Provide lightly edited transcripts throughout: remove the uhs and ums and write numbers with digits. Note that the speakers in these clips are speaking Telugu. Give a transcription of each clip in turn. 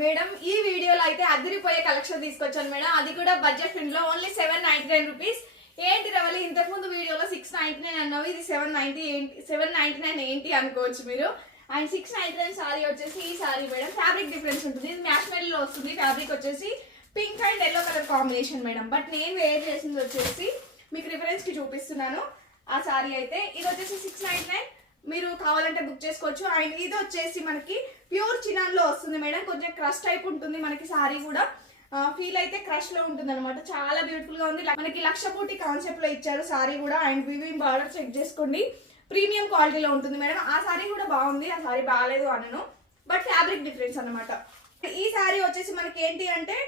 మేడం ఈ వీడియోలో అయితే అదిరిపోయే కలెక్షన్ తీసుకొచ్చాను మేడం. అది కూడా బడ్జెట్ ఫ్రెండ్ లో ఓన్లీ 799 రూపీస్. ఏంటి రవలి ఇంతకు ముందు వీడియోలో 699 అన్నావు, ఇది 799 ఏంటి అనుకోవచ్చు మీరు. అండ్ 699 సారీ వచ్చేసి ఈ సారీ మేడం ఫ్యాబ్రిక్ డిఫరెన్స్ ఉంటుంది. ఇది మ్యాష్మెల్లో వస్తుంది. ఫ్యాబ్రిక్ వచ్చేసి pink and yellow colour combination madam. But నేను వేర్ చేసింది వచ్చేసి మీకు రిఫరెన్స్ కి చూపిస్తున్నాను. ఆ సారీ అయితే ఇది వచ్చేసి 699, మీరు కావాలంటే బుక్ చేసుకోవచ్చు. అండ్ ఇది వచ్చేసి మనకి ప్యూర్ చినాన్ లో వస్తుంది మేడం. కొంచెం క్రష్ టైప్ ఉంటుంది మనకి సారీ కూడా. ఫీల్ అయితే క్రష్ లో ఉంటుంది అనమాట. చాలా బ్యూటిఫుల్ గా ఉంది. మనకి లక్షపూటి కాన్సెప్ట్ లో ఇచ్చారు సారీ కూడా. అండ్ వివింగ్ బార్డర్ చెక్ చేసుకోండి, ప్రీమియం క్వాలిటీలో ఉంటుంది మేడం. ఆ సారీ కూడా బాగుంది, ఆ సారీ బాగాలేదు అనను, బట్ ఫ్యాబ్రిక్ డిఫరెన్స్ అనమాట. ఈ సారీ వచ్చేసి మనకి ఏంటి అంటే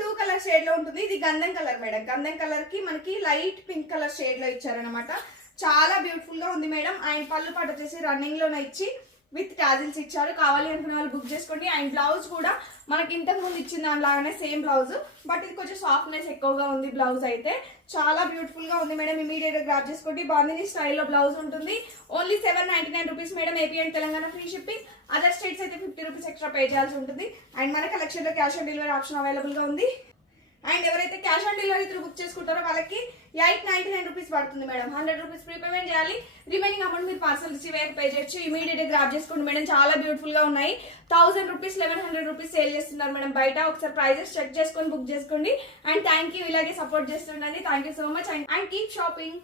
2 కలర్ షేడ్ లో ఉంటుంది. ఇది గంధం కలర్ మేడం. గంధం కలర్ కి మనకి లైట్ పింక్ కలర్ షేడ్ లో ఇచ్చారనమాట. చాలా బ్యూటిఫుల్ గా ఉంది మేడం. అండ్ పళ్ళు పాటు వచ్చేసి రన్నింగ్ లోనే ఇచ్చి విత్ టాజిల్స్ ఇచ్చారు. కావాలి అనుకునే వాళ్ళు బుక్ చేసుకోండి. అండ్ బ్లౌజ్ కూడా మనకి ఇంతకు ముందు ఇచ్చిన దానిలాగానే సేమ్ బ్లౌజ్, బట్ ఇది కొంచెం సాఫ్ట్నెస్ ఎక్కువగా ఉంది. బ్లౌజ్ అయితే చాలా బ్యూటిఫుల్ గా ఉంది మేడం. ఇమీడియట్ గా గ్రాప్ చేసుకోండి. బాందిని స్టైల్లో బ్లౌజ్ ఉంటుంది. Only 799 rupees madam. AP and Telangana free shipping. Other states అయితే 50 రూపీస్ ఎక్స్ట్రా పే చేయాల్సి ఉంటుంది. అండ్ మన కలెక్షన్ లో cash on delivery option available గా ఉంది. అండ్ ఎవరైతే cash on delivery through book చేసుకుంటారో వాళ్ళకి 899 రూపీస్ పడుతుంది మేడం. 100 రూపీస్ ప్రీపేమెంట్ చేయాలి. రిమైనింగ్ అమౌంట్ మీరు పార్సల్ రిసీవ్ అయ్యాక పే చేయొచ్చు. ఇమీడియట్ గా గ్రాప్ చేసుకోండి మేడం. చాలా బ్యూటిఫుల్ గా ఉన్నాయి. 1000 రూపీస్ 1100 రూపీస్ సేల్ చేస్తున్నారు మేడం బయట. ఒకసారి ప్రైజెస్ చెక్ చేసుకొని బుక్ చేసుకోండి. అండ్ థ్యాంక్ యూ, ఇలాగే సపోర్ట్ చేస్తుండండి. Thank you so much. And keep shopping.